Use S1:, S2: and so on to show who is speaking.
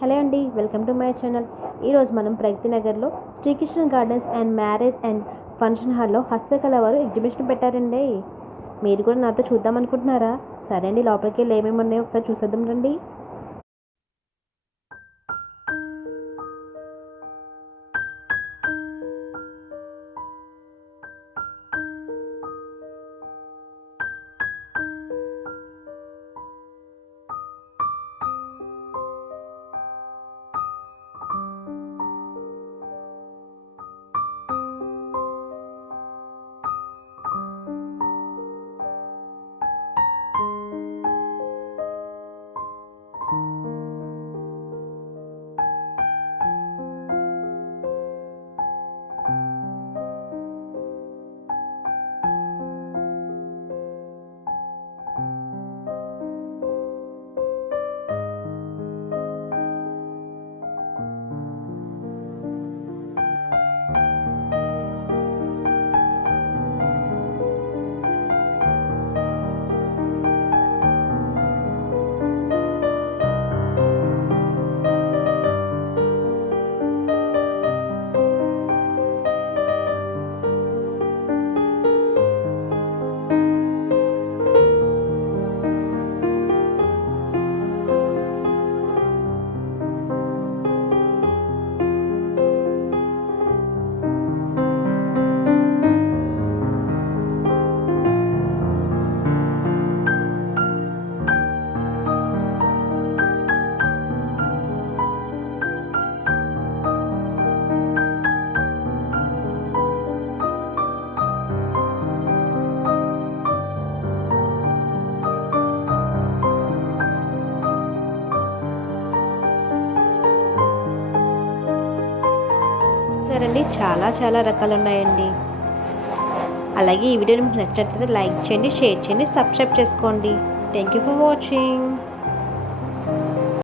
S1: Hello అండి welcome to my channel. ఈరోజు మనం ప్రగతి నగర్లో Srikrishna gardens and marriage and function హాల్లో హస్తకళ వారు ఎగ్జిబిషన్ పెట్టారండి. మీరు కూడా నాతో చూద్దాం అనుకుంటున్నారా? సరే అండి లోపలికి వెళ్ళి ఏమేమి ఉన్నాయో ఒకసారి చూసేద్దాం రండి. చూసారండి చాలా చాలా రకాలు ఉన్నాయండి అలాగే ఈ వీడియో మీకు నచ్చినట్లయితే లైక్ చేయండి షేర్ చేయండి సబ్స్క్రైబ్ చేసుకోండి. Thank you for watching